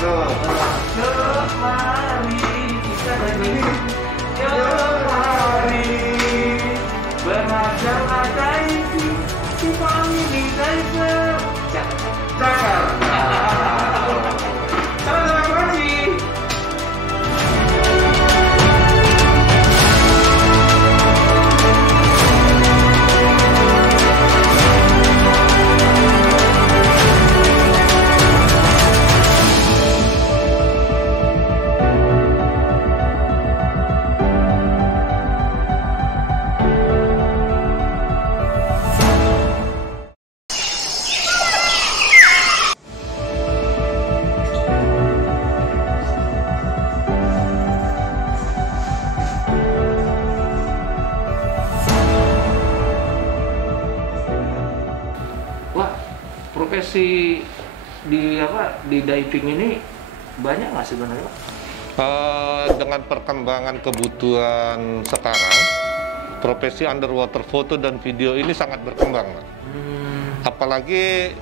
Mari kita lagi. Mari belajar si family diver. Jakarta. Salam demokrasi. Profesi di diving ini banyak nggak sebenarnya, Pak? Dengan perkembangan kebutuhan sekarang, profesi underwater foto dan video ini sangat berkembang, Pak. Apalagi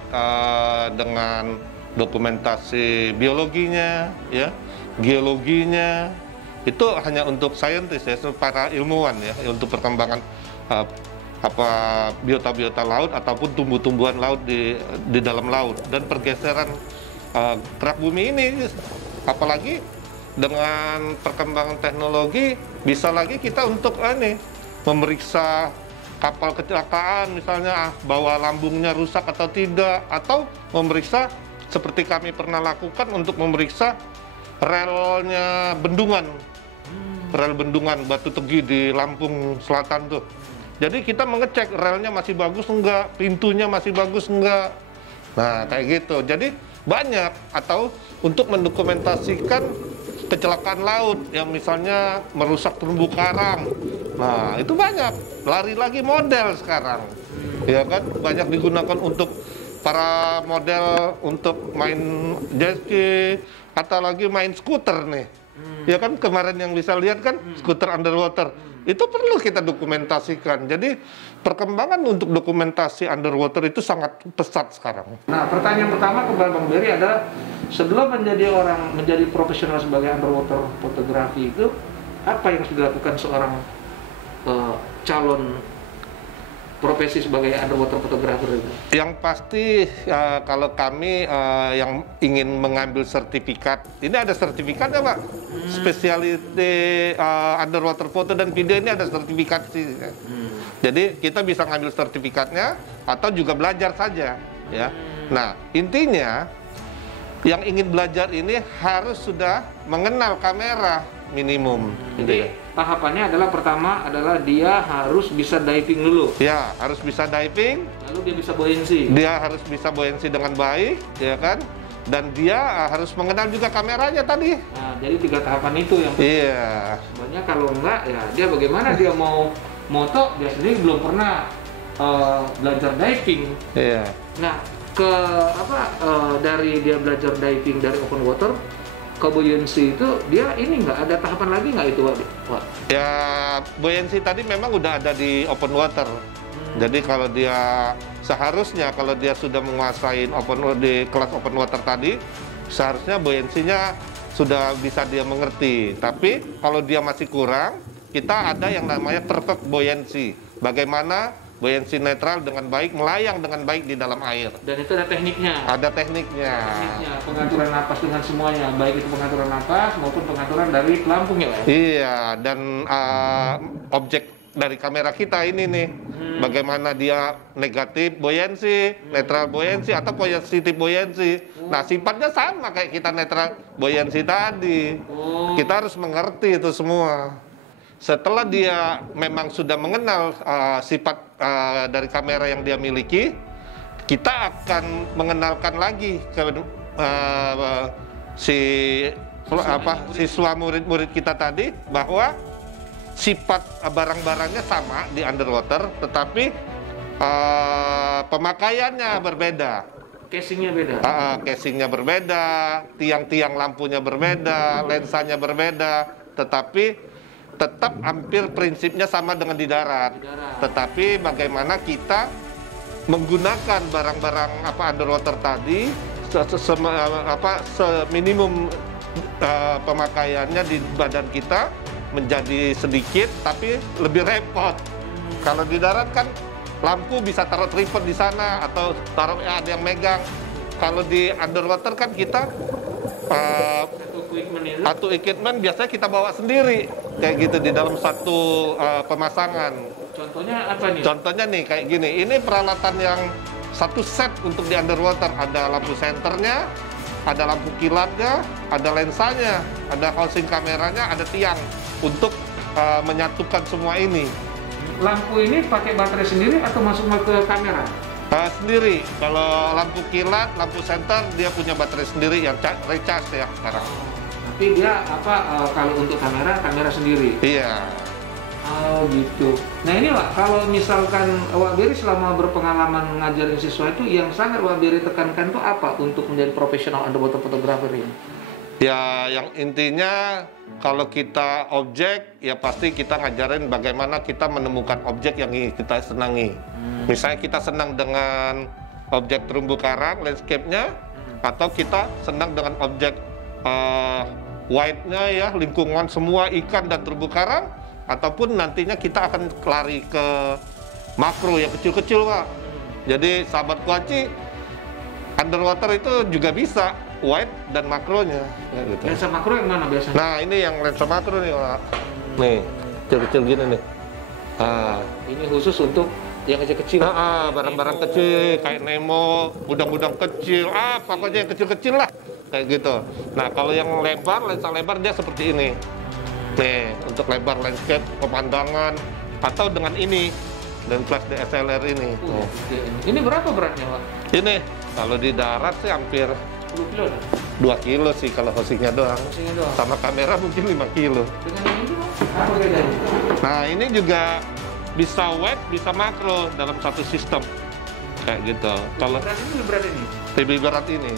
dengan dokumentasi biologinya, ya, geologinya, itu hanya untuk saintis ya, para ilmuwan ya, untuk perkembangan biota-biota laut ataupun tumbuh-tumbuhan laut di dalam laut, dan pergeseran kerak bumi ini, apalagi dengan perkembangan teknologi, bisa lagi kita untuk memeriksa kapal kecelakaan misalnya, bahwa lambungnya rusak atau tidak, atau memeriksa seperti kami pernah lakukan untuk memeriksa relnya bendungan, rel bendungan Batu Tegi di Lampung Selatan tuh. Jadi kita mengecek relnya masih bagus enggak, pintunya masih bagus enggak. Nah, kayak gitu. Jadi banyak, atau untuk mendokumentasikan kecelakaan laut yang misalnya merusak terumbu karang. Nah, itu banyak. Lari lagi model sekarang. Ya kan, banyak digunakan untuk para model untuk main jet ski atau lagi main skuter nih. Ya kan, kemarin yang bisa lihat kan skuter underwater. Itu perlu kita dokumentasikan. Jadi perkembangan untuk dokumentasi underwater itu sangat pesat sekarang. Nah, pertanyaan pertama kepada Bang Berry adalah, sebelum menjadi profesional sebagai underwater fotografi itu, apa yang harus dilakukan seorang calon profesi sebagai underwater photographer itu? Yang pasti kalau kami yang ingin mengambil sertifikat, ini ada sertifikatnya, Pak. Spesialty underwater foto dan video ini ada sertifikasi. Jadi kita bisa ngambil sertifikatnya atau juga belajar saja, ya. Nah, intinya yang ingin belajar ini harus sudah mengenal kamera minimum. Jadi tahapannya adalah, pertama adalah dia harus bisa diving dulu. Ya, harus bisa diving. Lalu dia bisa buoyancy. Dia harus bisa buoyancy dengan baik, ya kan? Dan dia harus mengenal juga kameranya tadi. Nah, jadi 3 tahapan itu yang Iya. sebenarnya kalau enggak, ya dia bagaimana dia mau moto, dia sendiri belum pernah belajar diving. Iya. Nah, dari dia belajar diving dari open water ke buoyancy itu, dia ini nggak ada tahapan lagi nggak itu, Pak? Ya, buoyancy tadi memang udah ada di open water. Jadi kalau dia seharusnya kalau dia sudah menguasai di kelas open water tadi, seharusnya buoyancy-nya sudah bisa dia mengerti. Tapi kalau dia masih kurang, kita ada yang namanya perfect buoyancy. Bagaimana buoyancy netral dengan baik, melayang dengan baik di dalam air. Dan itu ada tekniknya. Ada tekniknya. Pengaturan napas dengan semuanya, baik itu pengaturan napas maupun pengaturan dari pelampung ya, Pak? Iya, dan objek dari kamera kita ini nih, bagaimana dia negatif buoyancy, netral buoyancy, atau positif buoyancy. Nah, sifatnya sama kayak kita netral buoyancy tadi. Kita harus mengerti itu semua. Setelah dia memang sudah mengenal sifat dari kamera yang dia miliki, kita akan mengenalkan lagi ke siswa murid-murid kita tadi, bahwa sifat barang-barangnya sama di underwater, tetapi pemakaiannya berbeda. Casingnya beda? Casingnya berbeda, tiang-tiang lampunya berbeda, lensanya berbeda, tetapi tetap hampir prinsipnya sama dengan di darat. Tetapi bagaimana kita menggunakan barang-barang underwater tadi seminimum pemakaiannya di badan kita menjadi sedikit, tapi lebih repot. Kalau di darat kan lampu bisa taruh tripod di sana atau taruh ada yang megang. Kalau di underwater kan kita satu equipment biasanya kita bawa sendiri kayak gitu di dalam satu pemasangan. Contohnya apa nih? Contohnya nih kayak gini. Ini peralatan yang satu set untuk di underwater. Ada lampu senternya, ada lampu kilatnya, ada lensanya, ada housing kameranya, ada tiang untuk menyatukan semua ini. Lampu ini pakai baterai sendiri atau masuk ke kamera? Sendiri. Kalau lampu kilat, lampu senter dia punya baterai sendiri yang recharge ya sekarang. Tapi dia kalau untuk kamera sendiri. Iya. Oh gitu. Nah ini Wak, kalau misalkan Wak Beri selama berpengalaman ngajarin siswa itu yang sangat Wak Beri tekankan itu apa untuk menjadi profesional underwater photographer ini? Ya, yang intinya kalau kita objek, ya pasti kita ngajarin bagaimana kita menemukan objek yang kita senangi. Misalnya kita senang dengan objek terumbu karang, landscape-nya, atau kita senang dengan objek wide-nya ya, lingkungan semua ikan dan terumbu karang, ataupun nantinya kita akan lari ke makro yang kecil-kecil, Pak. Jadi sahabat kuaci, underwater itu juga bisa wide dan makronya ya, gitu. Lensa makro yang mana biasanya? Nah ini yang lensa makro nih Pak. Nih kecil-kecil gini nih. Ini khusus untuk yang kecil-kecil. Barang-barang kecil kayak Nemo, udang-udang kecil, pokoknya yang kecil-kecil lah kayak gitu. Nah kalau yang lebar, lensa lebar dia seperti ini. Nih untuk lebar landscape, pemandangan, atau dengan ini dan flash DSLR ini. Ini berapa beratnya Pak? Ini kalau di darat sih hampir 10 kilo dah? 2 kilo sih kalau housingnya doang. Sama kamera mungkin 5 kilo. Dengan yang ini apa bedanya? Nah ini juga bisa wide, bisa makro dalam satu sistem. Kayak gitu. Kalau lebih berat ini? lebih berat ini.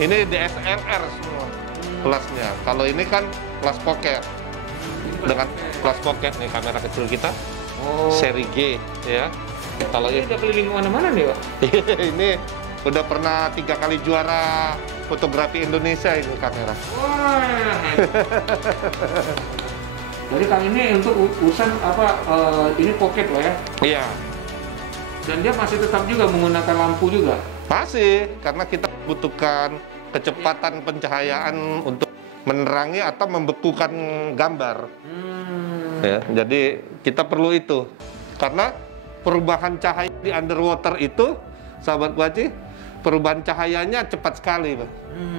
Ini DSLR semua kelasnya. Kalau ini kan kelas pocket. Dengan kelas pocket nih kamera kecil kita. Seri G ya. Kalau ini udah keliling mana-mana nih Pak? Ini udah pernah 3 kali juara fotografi Indonesia ini kamera. Wah. Jadi Kang ini untuk urusan ini pocket loh ya? Iya. Dan dia masih tetap juga menggunakan lampu juga? Masih, karena kita butuhkan kecepatan pencahayaan untuk menerangi atau membekukan gambar. Ya, jadi kita perlu itu. Karena perubahan cahaya di underwater itu, sahabat kuaci, perubahan cahayanya cepat sekali, Pak.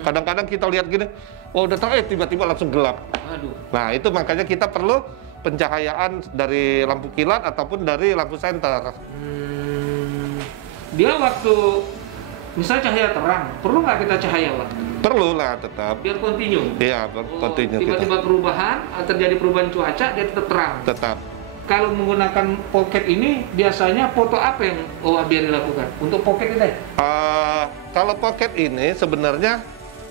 Kadang-kadang kita lihat gini, udah terang, tiba-tiba langsung gelap. Aduh. Nah, itu makanya kita perlu pencahayaan dari lampu kilat ataupun dari lampu senter. Dia waktu misalnya cahaya terang, perlu nggak kita cahaya, Pak? Perlu lah tetap. Biar kontinu? Iya, kontinu. Tiba-tiba perubahan, terjadi perubahan cuaca, dia tetap terang? Tetap. Kalau menggunakan pocket ini, biasanya foto apa yang Beri lakukan? Untuk pocket ini? Kalau pocket ini sebenarnya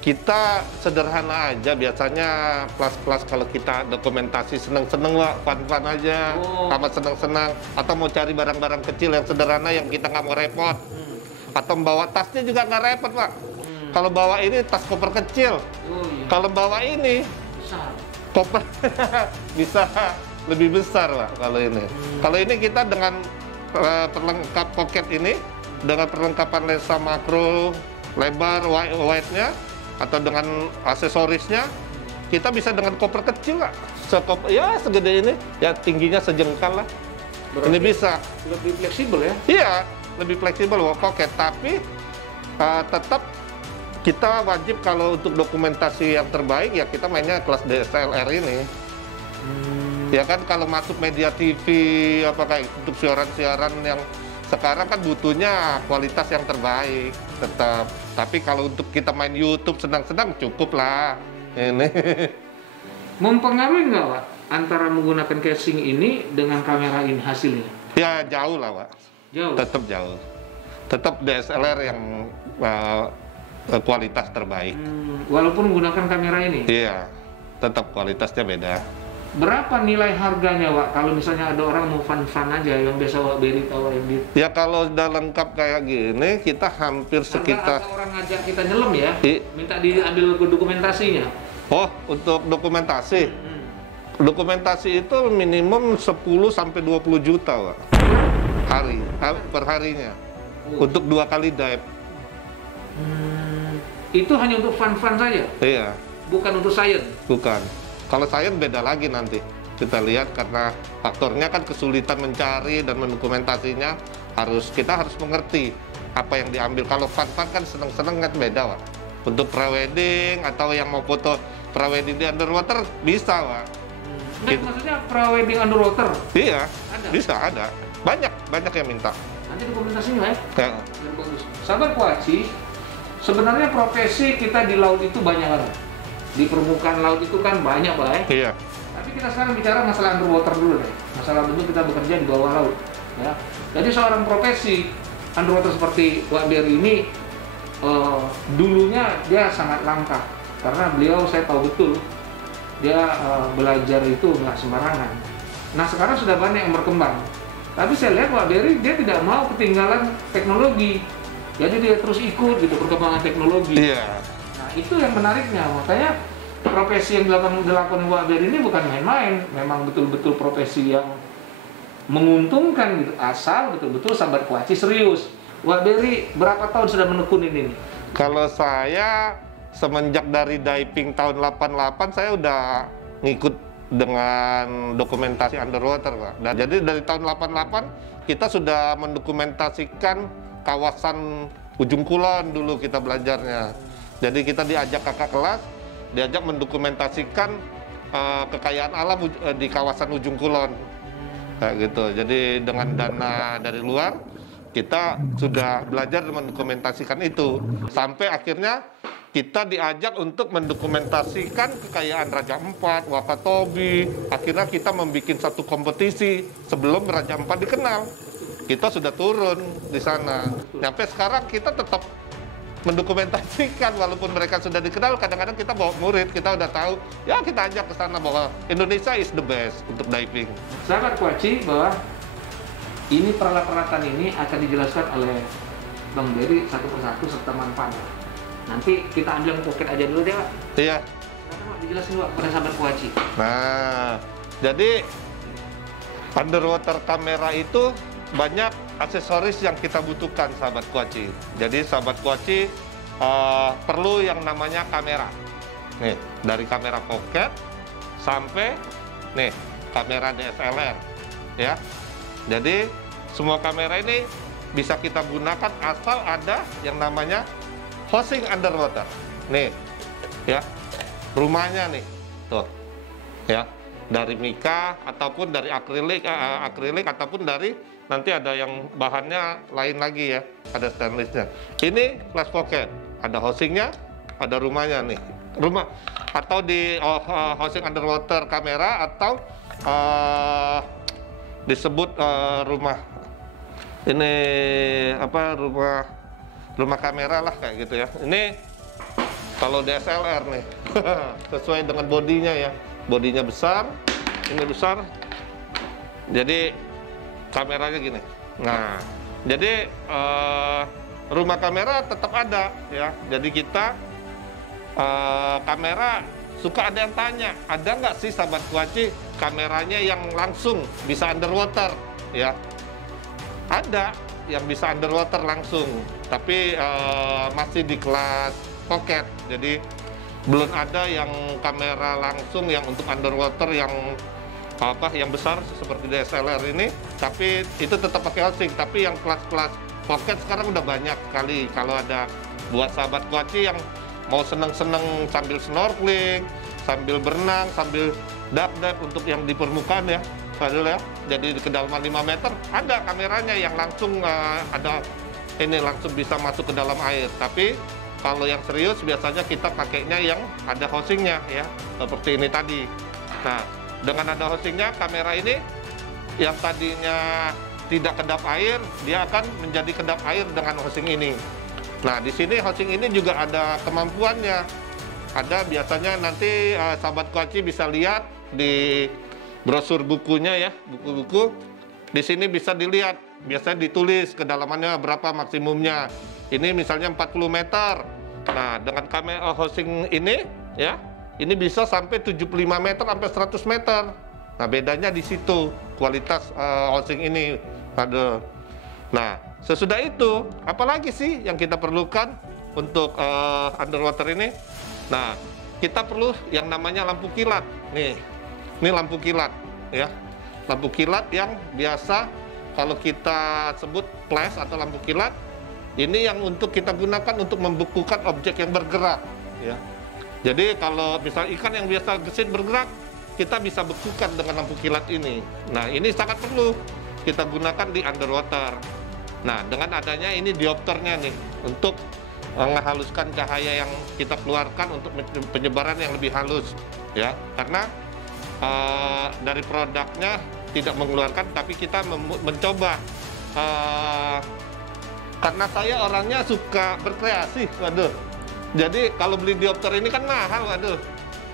kita sederhana aja. Biasanya kelas-kelas kalau kita dokumentasi seneng-seneng lah, fun-fun aja, sama seneng-seneng. Atau mau cari barang-barang kecil yang sederhana yang kita nggak mau repot. Atau bawa tasnya juga nggak repot, Pak. Kalau bawa ini tas koper kecil. Kalau bawa ini besar. Koper bisa lebih besar lah kalau ini. Kalau ini kita dengan perlengkap pocket ini dengan perlengkapan lensa makro lebar wide-nya atau dengan aksesorisnya, kita bisa dengan koper kecil lah. Ya segede ini, ya tingginya sejengkal lah. Berarti ini bisa lebih fleksibel ya? Iya, lebih fleksibel pocket, tapi tetap kita wajib kalau untuk dokumentasi yang terbaik ya kita mainnya kelas DSLR ini. Ya kan kalau masuk media TV apa kayak untuk siaran-siaran yang sekarang kan butuhnya kualitas yang terbaik tetap. Tapi kalau untuk kita main YouTube senang-senang cukup lah ini. Mempengaruhi nggak, Pak, antara menggunakan casing ini dengan kamera ini hasilnya? Ya jauh lah, Pak. Jauh? Tetap jauh. Tetap DSLR yang kualitas terbaik. Walaupun menggunakan kamera ini? Iya, tetap kualitasnya beda. Berapa nilai harganya, Wak? Kalau misalnya ada orang mau fun-fun aja, yang biasa Wak Beri tahu yang di... Ya kalau udah lengkap kayak gini, kita hampir sekitar... Harga orang ngajak kita nyelam ya, minta diambil dokumentasinya. Oh, untuk dokumentasi? Dokumentasi itu minimum 10-20 juta, Wak. Perharinya. Untuk 2 kali dive. Itu hanya untuk fun-fun saja? Iya. Bukan untuk sains? Bukan. Kalau sains beda lagi nanti. Kita lihat karena faktornya kan kesulitan mencari dan mendokumentasinya, kita harus mengerti apa yang diambil. Kalau fun-fun kan seneng-seneng kan beda, Wak. Untuk pre-wedding atau yang mau foto pre-wedding di underwater bisa, Wak. Maksudnya pre-wedding underwater? Iya, ada? Bisa ada. Banyak yang minta. Nanti dokumentasinya ya? Ya. Bagus. Sahabat Kuaci, sebenarnya profesi kita di laut itu banyak kan? Di permukaan laut itu kan banyak, Pak ya? Iya. Tapi kita sekarang bicara masalah underwater dulu deh. Masalah bentuk kita bekerja di bawah laut. Ya. Jadi seorang profesi underwater seperti Wak Beri ini dulunya dia sangat langka. Karena beliau, saya tahu betul, dia belajar itu nggak sembarangan. Nah sekarang sudah banyak yang berkembang. Tapi saya lihat Wak Beri dia tidak mau ketinggalan teknologi. Jadi dia terus ikut gitu perkembangan teknologi. Iya. Nah itu yang menariknya. Makanya profesi yang dilakukan Wak Beri ini bukan main-main. Memang betul-betul profesi yang menguntungkan gitu. Asal betul-betul sahabat Kuaci serius. Wak Beri berapa tahun sudah menekuni ini? Kalau saya semenjak dari diving tahun 88 saya udah ngikut dengan dokumentasi underwater, Pak. Dan jadi dari tahun 88 kita sudah mendokumentasikan kawasan Ujung Kulon dulu kita belajarnya. Jadi kita diajak kakak kelas, diajak mendokumentasikan kekayaan alam di kawasan Ujung Kulon. Kayak gitu. Jadi dengan dana dari luar kita sudah belajar mendokumentasikan itu. Sampai akhirnya kita diajak untuk mendokumentasikan kekayaan Raja Empat, Wakatobi. Akhirnya kita membuat satu kompetisi sebelum Raja Empat dikenal. Kita sudah turun di sana. Sampai sekarang kita tetap mendokumentasikan walaupun mereka sudah dikenal. Kadang-kadang kita bawa murid, kita udah tahu. Ya kita ajak ke sana bahwa Indonesia is the best untuk diving. Sahabat Kuaci, bahwa ini peralatan ini akan dijelaskan oleh Bang Beri satu persatu serta manfaatnya. Nanti kita ambil yang pocket aja dulu deh, Pak. Iya. Pak, dijelasin Pak pada sahabat Kuaci. Nah, jadi underwater kamera itu banyak aksesoris yang kita butuhkan, sahabat Kuaci. Jadi sahabat Kuaci perlu yang namanya kamera. Nih, dari kamera pocket sampai nih kamera DSLR, ya. Jadi semua kamera ini bisa kita gunakan asal ada yang namanya housing underwater. Nih, ya, rumahnya nih, tuh, ya, dari mika ataupun dari akrilik ataupun dari nanti ada yang bahannya lain lagi ya, ada stainlessnya. Ini glass pocket, ada housingnya, ada rumahnya nih, rumah atau di housing underwater kamera atau disebut rumah ini apa rumah kamera lah kayak gitu ya. Ini kalau DSLR nih sesuai dengan bodinya ya, bodinya besar, ini besar, jadi kameranya gini. Nah, jadi rumah kamera tetap ada ya. Jadi kita kamera suka ada yang tanya, ada nggak sih sahabat Kuaci kameranya yang langsung bisa underwater ya? Ada yang bisa underwater langsung, tapi masih di kelas pocket. Jadi belum ada yang kamera langsung yang untuk underwater yang yang besar seperti DSLR ini. Tapi itu tetap pakai housing. Tapi yang kelas-kelas pocket sekarang udah banyak kali. Kalau ada buat sahabat Kuaci yang mau seneng-seneng sambil snorkeling, sambil berenang, sambil dive untuk yang di permukaan ya, padahal ya. Jadi di kedalaman 5 meter ada kameranya yang langsung ada ini langsung bisa masuk ke dalam air. Tapi kalau yang serius biasanya kita pakainya yang ada housingnya ya, seperti ini tadi. Nah, dengan ada housingnya kamera ini yang tadinya tidak kedap air, dia akan menjadi kedap air dengan housing ini. Nah, di sini housing ini juga ada kemampuannya. Ada biasanya nanti sahabat Kuaci bisa lihat di brosur bukunya ya, buku-buku. Di sini bisa dilihat, biasanya ditulis kedalamannya berapa maksimumnya. Ini misalnya 40 meter. Nah, dengan kamera housing ini ya, ini bisa sampai 75 meter sampai 100 meter. Nah, bedanya di situ kualitas housing ini. Nah, sesudah itu, apalagi sih yang kita perlukan untuk underwater ini? Nah, kita perlu yang namanya lampu kilat. Nih, ini lampu kilat ya. Lampu kilat yang biasa kalau kita sebut flash atau lampu kilat, ini yang untuk kita gunakan untuk membekukan objek yang bergerak ya. Jadi kalau misal ikan yang biasa gesit bergerak, kita bisa bekukan dengan lampu kilat ini. Nah, ini sangat perlu kita gunakan di underwater. Nah, dengan adanya ini diopternya nih untuk menghaluskan cahaya yang kita keluarkan untuk penyebaran yang lebih halus ya. Karena dari produknya tidak mengeluarkan, tapi kita mencoba karena saya orangnya suka berkreasi, waduh. Jadi kalau beli diopter ini kan mahal, waduh.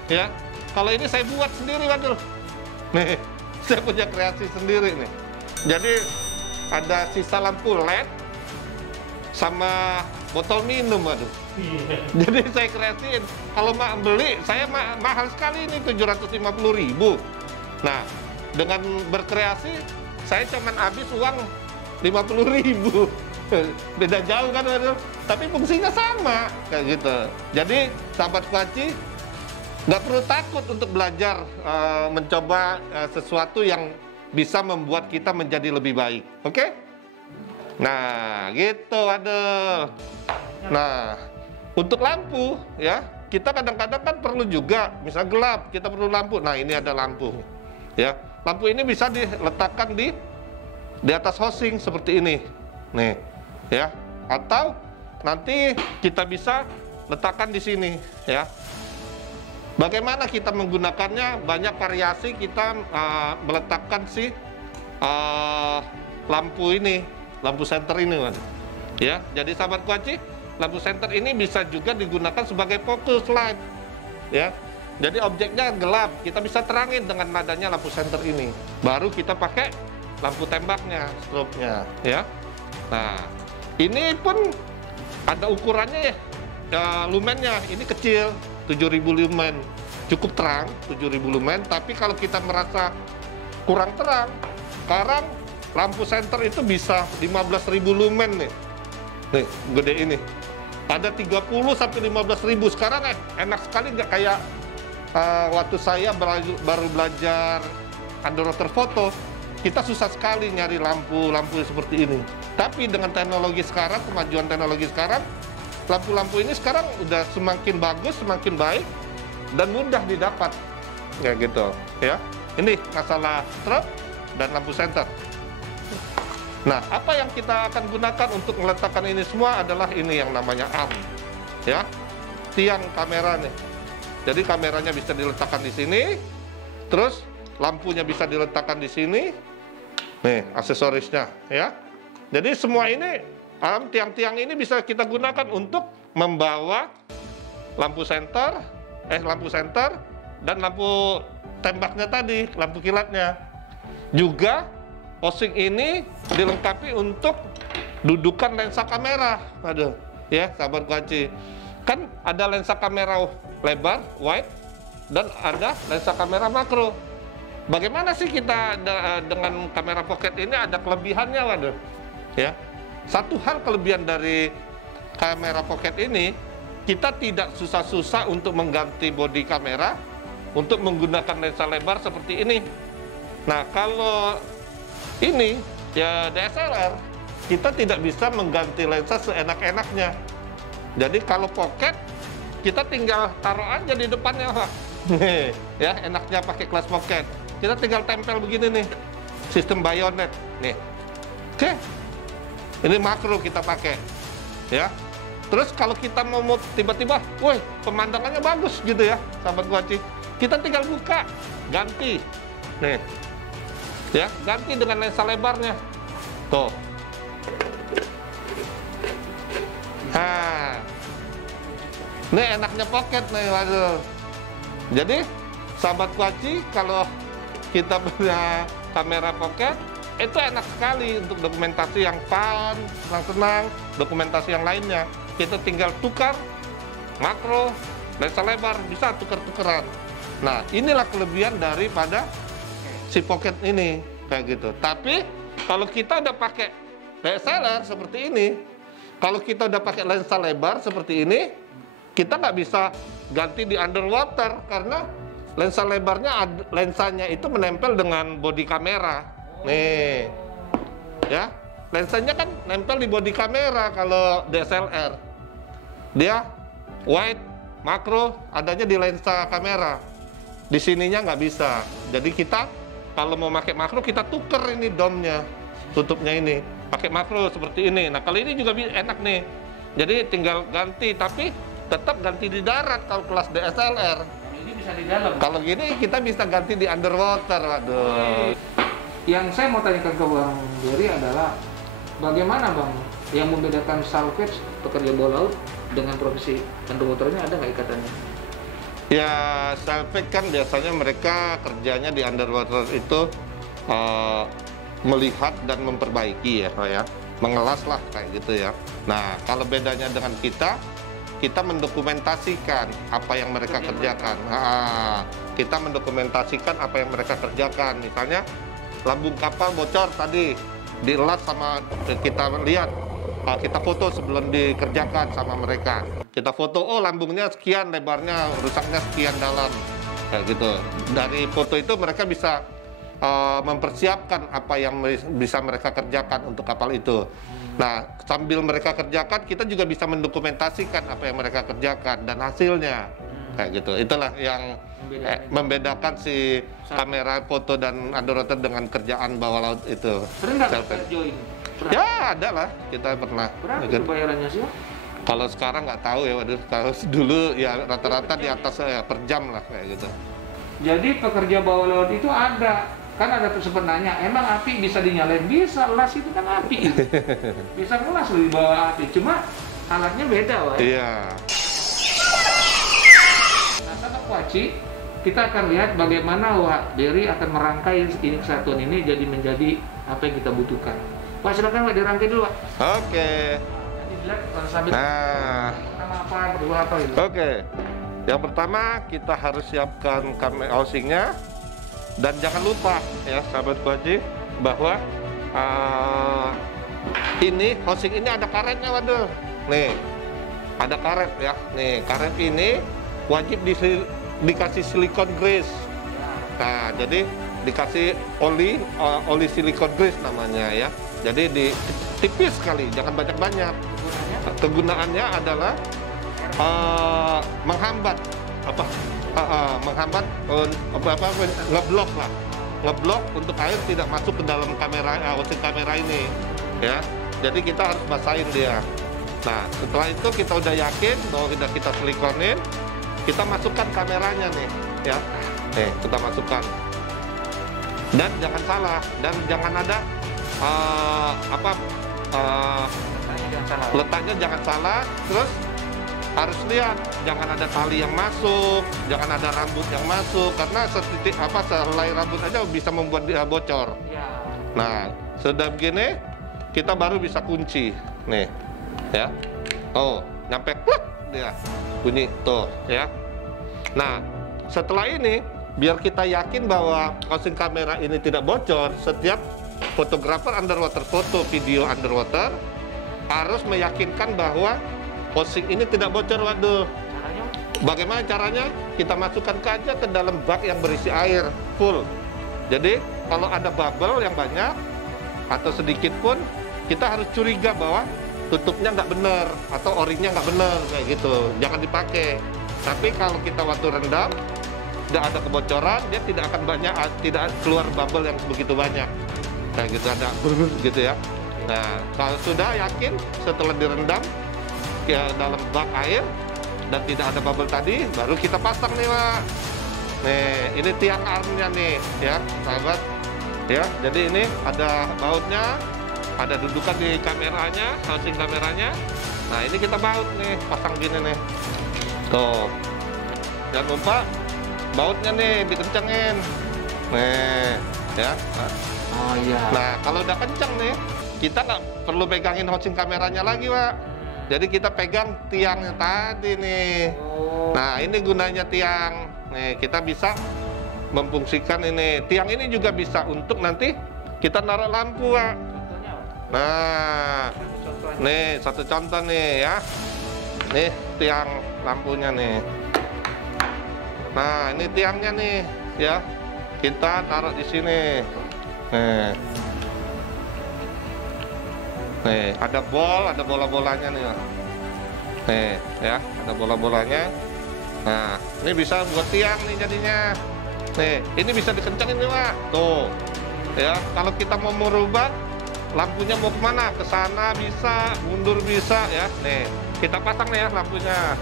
Ya, kalau ini saya buat sendiri, waduh. Nih, saya punya kreasi sendiri nih. Jadi ada sisa lampu LED sama botol minum, waduh. Jadi saya kreasiin. Kalau beli, saya mahal sekali ini 750.000. Nah, dengan berkreasi, saya cuman habis uang 50.000. Beda jauh kan, waduh. Tapi fungsinya sama, kayak gitu. Jadi, sahabat Kuaci, nggak perlu takut untuk belajar mencoba sesuatu yang bisa membuat kita menjadi lebih baik. Oke? Nah, gitu, waduh. Nah, untuk lampu, ya, kita kadang-kadang kan perlu juga, misal gelap, kita perlu lampu. Nah, ini ada lampu, ya. Lampu ini bisa diletakkan di atas housing seperti ini, nih, ya. Atau nanti kita bisa letakkan di sini, ya. Bagaimana kita menggunakannya? Banyak variasi kita meletakkan si lampu ini, lampu senter ini, ya. Jadi sahabat Kuaci, lampu senter ini bisa juga digunakan sebagai focus light, ya. Jadi objeknya gelap, kita bisa terangin dengan adanya lampu senter ini. Baru kita pakai lampu tembaknya, strobe-nya, ya. Nah, ini pun ada ukurannya ya, lumennya. Ini kecil, 7.000 lumen, cukup terang, 7.000 lumen. Tapi kalau kita merasa kurang terang, sekarang lampu senter itu bisa 15.000 lumen nih. Nih, gede ini. Ada 30 sampai 15.000. Sekarang enak sekali, nggak kayak waktu saya baru belajar underwater foto, kita susah sekali nyari lampu seperti ini. Tapi dengan teknologi sekarang, kemajuan teknologi sekarang, lampu-lampu ini sekarang udah semakin bagus, semakin baik, dan mudah didapat. Kayak gitu, ya. Ini masalah strobe dan lampu senter. Nah, apa yang kita akan gunakan untuk meletakkan ini semua adalah ini yang namanya arm, ya, tiang kamera nih. Jadi kameranya bisa diletakkan di sini, terus lampunya bisa diletakkan di sini, nih aksesorisnya, ya. Jadi semua ini tiang-tiang ini bisa kita gunakan untuk membawa lampu senter dan lampu tembaknya tadi, lampu kilatnya. Juga housing ini dilengkapi untuk dudukan lensa kamera. Aduh, ya sahabat Kuaci. Kan ada lensa kamera lebar, wide, dan ada lensa kamera makro. Bagaimana sih kita dengan kamera pocket ini ada kelebihannya, waduh. Ya, satu hal kelebihan dari kamera pocket ini, kita tidak susah-susah untuk mengganti bodi kamera untuk menggunakan lensa lebar seperti ini. Nah, kalau ini ya DSLR, kita tidak bisa mengganti lensa seenak-enaknya. Jadi kalau pocket, kita tinggal taruh aja di depannya, Pak. Ya, enaknya pakai kelas pocket. Kita tinggal tempel begini nih, sistem bayonet nih. Oke, ini makro kita pakai, ya. Terus kalau kita mau tiba-tiba, woi, pemandangannya bagus gitu ya, sahabat Kuaci. Kita tinggal buka, ganti, nih, ya, ganti dengan lensa lebarnya, tuh. Nah, ini enaknya pocket nih, waduh. Jadi, sahabat Kuaci, kalau kita punya kamera pocket, itu enak sekali untuk dokumentasi yang fun, senang-senang, dokumentasi yang lainnya. Kita tinggal tukar makro, lensa lebar, bisa tukar-tukeran. Nah, inilah kelebihan daripada si pocket ini, kayak gitu. Tapi kalau kita udah pakai DSLR seperti ini, kalau kita udah pakai lensa lebar seperti ini, kita nggak bisa ganti di underwater karena lensa lebarnya, lensanya itu menempel dengan bodi kamera. Nih, ya, lensanya kan nempel di bodi kamera kalau DSLR. Dia wide, makro, adanya di lensa kamera. Di sininya nggak bisa. Jadi kita kalau mau pakai makro, kita tuker ini domnya, tutupnya ini, pakai makro seperti ini. Nah, kalau ini juga enak nih. Jadi tinggal ganti, tapi tetap ganti di darat kalau kelas DSLR. Ini bisa di dalam. Kalau gini kita bisa ganti di underwater, waduh. Yang saya mau tanyakan ke Bang Dery adalah bagaimana Bang yang membedakan salvage pekerja bawah laut dengan profesi underwaternya, ada nggak ikatannya? Ya, salvage kan biasanya mereka kerjanya di underwater itu melihat dan memperbaiki ya, mengelas lah kayak gitu ya. Nah, kalau bedanya dengan kita mendokumentasikan apa yang mereka kerjakan. Kita mendokumentasikan apa yang mereka kerjakan. Misalnya lambung kapal bocor tadi, dielas sama kita lihat, kita foto sebelum dikerjakan sama mereka. Kita foto, oh lambungnya sekian, lebarnya, rusaknya sekian dalam, kayak gitu. Dari foto itu mereka bisa mempersiapkan apa yang bisa mereka kerjakan untuk kapal itu. Nah, sambil mereka kerjakan, kita juga bisa mendokumentasikan apa yang mereka kerjakan dan hasilnya, kayak gitu. Itulah yang membedakan si kamera foto dan underwater dengan kerjaan bawah laut itu. Sering nggak join? Ya, ada lah, kita pernah. Berapa itu bayarannya sih? Kalau sekarang nggak tahu ya, waduh. Kalau dulu ya rata-rata di atas per jam lah kayak gitu. Jadi pekerja bawah laut itu ada, kan ada sempat nanya, emang api bisa dinyalain? Bisa, las itu kan api. Bisa ngelas di bawah api, cuma alatnya beda, Wak. Iya. Nah, Sahabat Kuaci, kita akan lihat bagaimana Wak Dery akan merangkai ini kesatuan ini menjadi apa yang kita butuhkan. Pak, silakan Wak dirangkai dulu, Wak. Oke. Nanti dilihat sambil pertama apa, kedua apa gitu. Oke. Yang pertama kita harus siapkan kamera housingnya, dan jangan lupa ya sahabat Kuaci bahwa ini housing ini ada karetnya, waduh. Nih, ada karet ya. Nih, karet ini wajib dikasih silikon grease. Nah, jadi dikasih oli silikon grease namanya ya. Jadi tipis sekali, jangan banyak-banyak. Kegunaannya adalah menghambat ngeblok untuk air tidak masuk ke dalam kamera, housing kamera ini ya. Jadi kita harus basahin dia. Nah, setelah itu kita udah yakin bahwa sudah kita silikonin, kita masukkan kameranya nih ya. Nih, kita masukkan. Dan jangan salah, dan jangan ada letaknya jangan salah. Terus harus lihat, jangan ada tali yang masuk, jangan ada rambut yang masuk, karena sehelai rambut aja bisa membuat dia bocor. Nah, sudah begini, kita baru bisa kunci nih ya. Oh, nyampe plek dia bunyi tuh ya. Nah, setelah ini biar kita yakin bahwa housing kamera ini tidak bocor, setiap fotografer underwater foto video underwater harus meyakinkan bahwa housing ini tidak bocor. Waduh, bagaimana caranya? Kita masukkan kaca ke dalam bak yang berisi air full. Jadi kalau ada bubble yang banyak atau sedikit pun, kita harus curiga bahwa tutupnya nggak benar atau o-ringnya nggak benar, kayak gitu. Jangan dipakai. Tapi kalau kita waktu rendam tidak ada kebocoran, dia tidak akan tidak keluar bubble yang begitu banyak, kayak gitu, ada gitu ya. Nah, kalau sudah yakin setelah direndam ke dalam bak air dan tidak ada bubble tadi, baru kita pasang nih, Pak. Nih, ini tiang armnya nih ya sahabat ya. Jadi ini ada bautnya, ada dudukan di kameranya, housing kameranya. Nah, ini kita baut nih, pasang gini nih. Tuh. Jangan lupa bautnya nih dikencengin. Nih, ya. Oh iya. Nah, kalau udah kenceng nih, kita nggak perlu pegangin housing kameranya lagi, Pak. Jadi kita pegang tiangnya tadi nih. Oh. Nah, ini gunanya tiang. Nih, kita bisa memfungsikan ini. Tiang ini juga bisa untuk nanti kita naruh lampu, Pak. Contohnya apa? Nah, Contohnya. nih satu contoh nih ya. Nih tiang lampunya nih. Nah, ini tiangnya nih ya. Kita taruh di sini. Nih, ada bola-bolanya nih. Nih, ya, ada bola-bolanya. Nah, ini bisa buat tiang nih jadinya. Nih, ini bisa dikencangin nih, Pak. Tuh. Ya, kalau kita mau merubah lampunya mau kemana? Ke sana bisa, mundur bisa ya. Nih, kita pasang nih ya lampunya.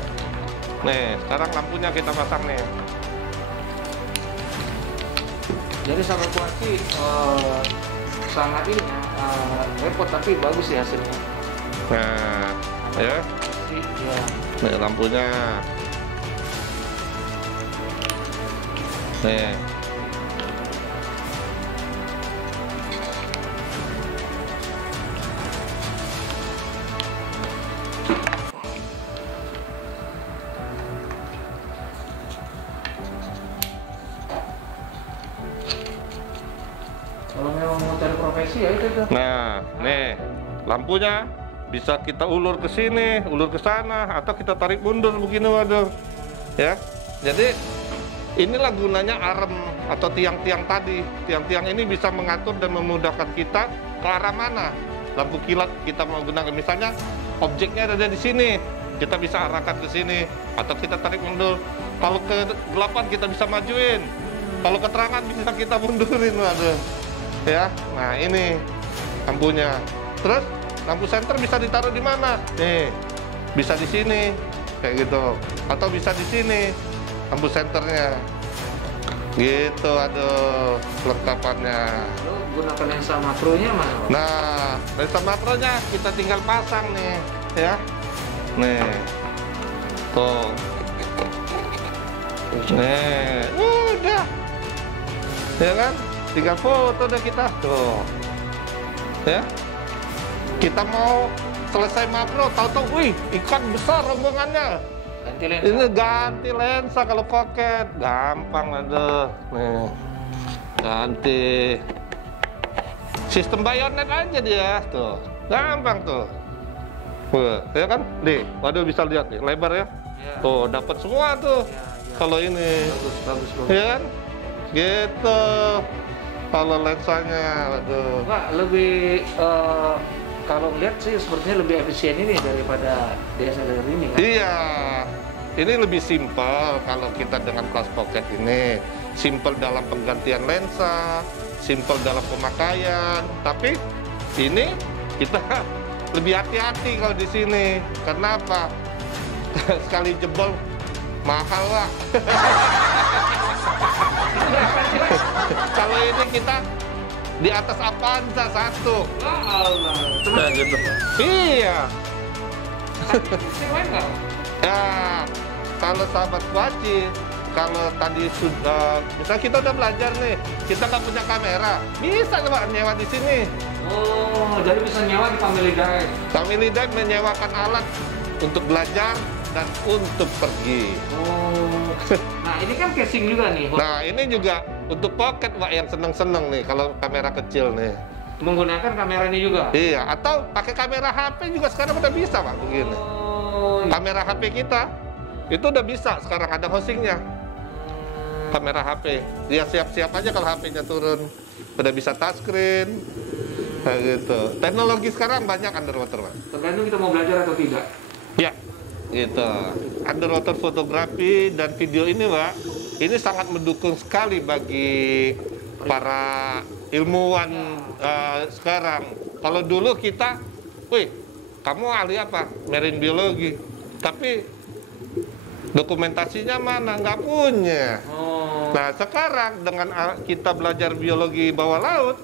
Nih, sekarang lampunya kita pasang nih. Jadi sahabat Kuaci sangat ini repot tapi bagus ya hasilnya. Nah, ya. Ya. Nih lampunya. Nih. Kalau memang mau cari profesi ya itu tuh. Nah, nih lampunya bisa kita ulur ke sini, ulur ke sana, atau kita tarik mundur begini, waduh. Ya, jadi inilah gunanya arem atau tiang-tiang tadi. Tiang-tiang ini bisa mengatur dan memudahkan kita ke arah mana. Lampu kilat kita mau gunakan, misalnya objeknya ada di sini, kita bisa arahkan ke sini, atau kita tarik mundur. Kalau kegelapan kita bisa majuin, kalau keterangan bisa kita mundurin, waduh. Ya, nah ini lampunya. Terus lampu senter bisa ditaruh di mana? Nih, bisa di sini, kayak gitu. Atau bisa di sini, lampu senternya. Gitu, aduh, kelengkapannya. Lo gunakan lensa makronya mana? Bang? Nah, lensa makronya kita tinggal pasang nih, ya. Nih, tuh. Nih, udah, ya kan? Tinggal foto deh kita, tuh. Ya, kita mau selesai makro, tahu-tahu, wih, ikan besar rombongannya. Ganti lensa. Ini ganti lensa kalau pocket, gampang ada. Nih, ganti. Sistem bayonet aja dia, tuh, gampang tuh. Ya kan, nih, waduh bisa lihat nih, lebar ya. Ya. Tuh, dapat semua tuh. Ya, ya. Kalau ini, Bagus. ya kan, gitu. Kalau lensanya, waduh. Pak, lebih kalau lihat sih sepertinya lebih efisien ini daripada DSLR ini kan? Iya, ini lebih simpel kalau kita dengan kelas pocket ini. Simpel dalam penggantian lensa, simpel dalam pemakaian. Tapi ini kita lebih hati-hati kalau di sini. Kenapa? Sekali jebol mahal, Pak. Kalau ini kita di atas Avanza satu. Allah. Nah, gitu. Iya. Main nggak? Ya, kalau sahabat Kuaci, kalau tadi sudah, misalnya kita udah belajar nih, kita nggak punya kamera, bisa Pak nyewa di sini. Oh, jadi bisa nyewa di Family Dive. Family Dive menyewakan alat untuk belajar dan untuk pergi. Oh. Nah, ini kan casing juga nih. Nah, ini juga untuk pocket, Pak, yang seneng-seneng nih, kalau kamera kecil nih. Menggunakan kamera ini juga. Iya, atau pakai kamera HP juga sekarang udah bisa, Pak, begini. Oh. Kamera HP kita itu udah bisa sekarang, ada hostingnya. Kamera HP, dia siap-siap aja kalau HP-nya turun, udah bisa touchscreen, kayak gitu. Teknologi sekarang banyak underwater, Pak. Tergantung kita mau belajar atau tidak. Ya, gitu. Underwater fotografi dan video ini, Pak, ini sangat mendukung sekali bagi para ilmuwan sekarang. Kalau dulu kita, wih, kamu ahli apa? Marine biologi. Tapi dokumentasinya mana? Nggak punya. Oh. Nah, sekarang dengan kita belajar biologi bawah laut,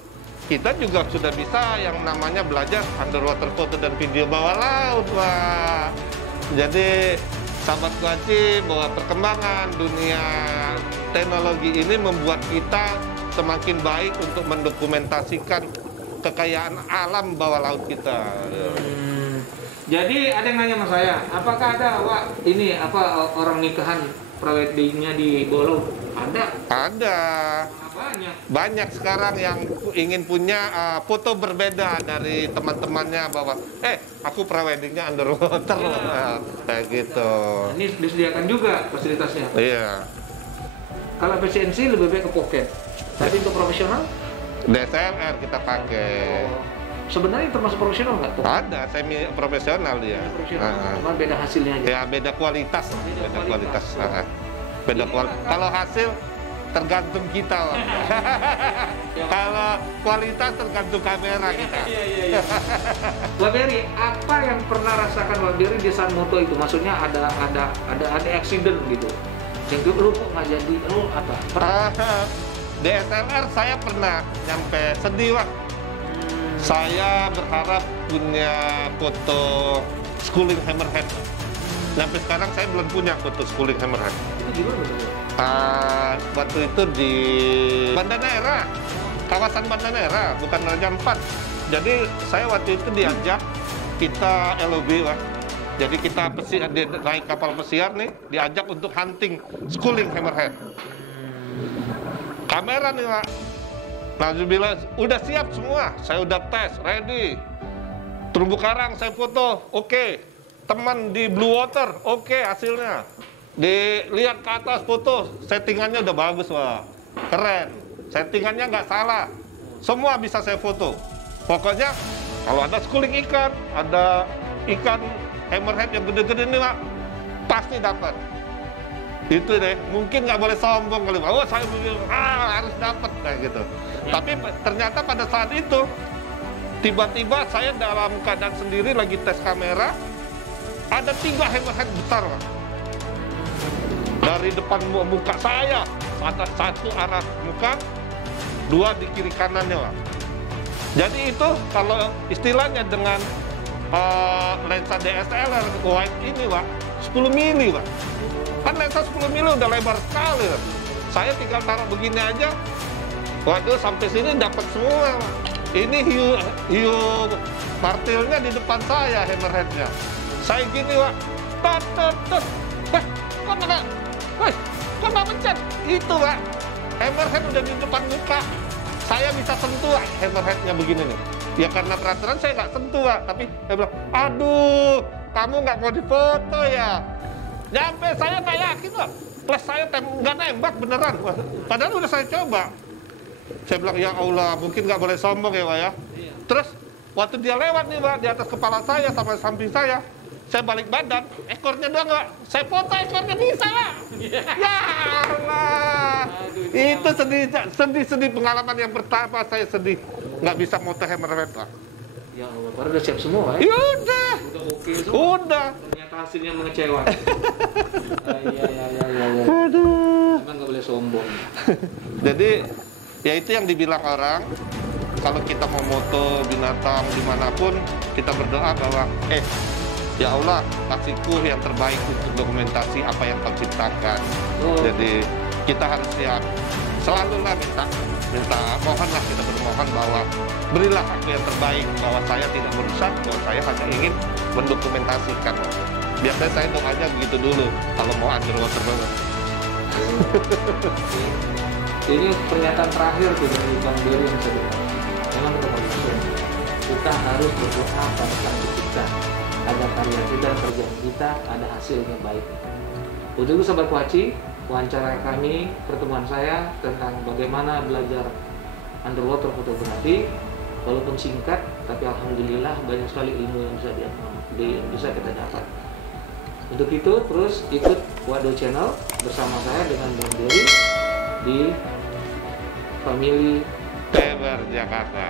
kita juga sudah bisa yang namanya belajar underwater foto dan video bawah laut, Pak. Jadi, sahabat Kuaci, bahwa perkembangan dunia teknologi ini membuat kita semakin baik untuk mendokumentasikan kekayaan alam bawah laut kita. Jadi ada yang nanya sama saya, apakah ada orang nikahan preweddingnya di bawah laut? Ada. Ada. Banyak. Banyak sekarang yang ingin punya foto berbeda dari teman-temannya bahwa aku preweddingnya underwater kayak gitu. Ini disediakan juga fasilitasnya. Iya. Kalau efisiensi lebih baik ke pocket. Tapi untuk profesional? DSLR kita pakai. Sebenarnya termasuk profesional nggak? Ada semi profesional dia. Profesional, cuma beda hasilnya aja. Ya beda kualitas. Beda kualitas. Beda kualitas. Kalau hasil tergantung kita, Pak. Kalau kualitas tergantung kamera kita. Iya. Pak Berry, apa yang pernah rasakan Pak Berry di saat moto itu? Maksudnya ada accident gitu. Yang lu kok nggak jadi, apa? DSLR saya pernah nyampe sedih, Pak. Saya berharap punya foto schooling hammerhead. Sampai sekarang saya belum punya foto schooling hammerhead. Itu gimana tuh? Waktu itu di Banda Neira, kawasan Banda Neira, bukan Raja 4. Jadi saya waktu itu diajak, kita LOB, Pak. Jadi kita naik kapal pesiar nih, diajak untuk hunting schooling hammerhead. Kamera nih, Pak. Alhamdulillah, udah siap semua. Saya udah tes, ready. Terumbu karang saya foto, oke. Teman di blue water, oke hasilnya. Dilihat ke atas foto, settingannya udah bagus, Pak. Keren. Settingannya nggak salah. Semua bisa saya foto. Pokoknya kalau ada schooling ikan, ada ikan hammerhead yang gede-gede nih, Pak, pasti dapat. Itu deh, mungkin nggak boleh sombong kali, Pak. Oh, saya harus dapat kayak gitu. Tapi ternyata pada saat itu tiba-tiba saya dalam keadaan sendiri lagi tes kamera, ada 3 hammerhead besar, Pak. Dari depan muka saya, satu arah muka, 2 di kiri kanannya, Pak. Jadi itu kalau istilahnya dengan lensa DSLR wide ini, Pak, 10 mili, Pak. Kan lensa 10 mili udah lebar sekali, Pak. Saya tinggal taruh begini aja, waduh sampai sini dapat semua, Pak. Ini hiu martilnya di depan saya, hammerheadnya. Saya gini, Pak, tot. Kok nggak mencet? Itu, Pak, hammerhead udah di depan muka. Saya bisa sentuh hammerheadnya begini nih. Ya karena peraturan saya nggak sentuh, Pak. Tapi saya bilang, aduh, kamu nggak mau difoto ya? Nyampe saya nggak yakin, Pak. Plus saya nggak nembak beneran. Padahal udah saya coba. Saya bilang, ya Allah, mungkin nggak boleh sombong ya, Pak ya. Terus waktu dia lewat nih, Pak, di atas kepala saya sampai samping saya balik badan, ekornya doang, Pak. Saya foto ekornya bisa, Pak. Ya Allah. Itu sedih pengalaman yang pertama saya sedih. Nggak bisa moto hammerhead, Pak. Ya Allah, baru udah siap semua, ya? Udah Oke semua. Udah. Ternyata hasilnya mengecewakan. Iya. Aduh. Emang nggak boleh sombong. Jadi, ya itu yang dibilang orang, kalau kita mau moto binatang dimanapun, kita berdoa bahwa, ya Allah, kasihku yang terbaik untuk dokumentasi apa yang kau ciptakan. Jadi, kita harus siap. Selalulah mohonlah kita bermohon bahwa berilah aku yang terbaik, bahwa saya tidak merusak, bahwa saya hanya ingin mendokumentasikan. Biasanya saya doanya begitu dulu, kalau mau underwater banget. Ini pernyataan terakhir tuh dari Bang Berry yang saya bilang. Memang kita konsisten. Kita harus berdoa pada Sang kita agar karya kita, kerjaan kita ada hasil yang baik. Untuk itu Sahabat Kuaci, wawancara kami, pertemuan saya tentang bagaimana belajar underwater fotografi, walaupun singkat, tapi alhamdulillah banyak sekali ilmu yang bisa kita dapat. Untuk itu terus ikut Wado Channel bersama saya dengan Bang Berry di Family Teber Jakarta.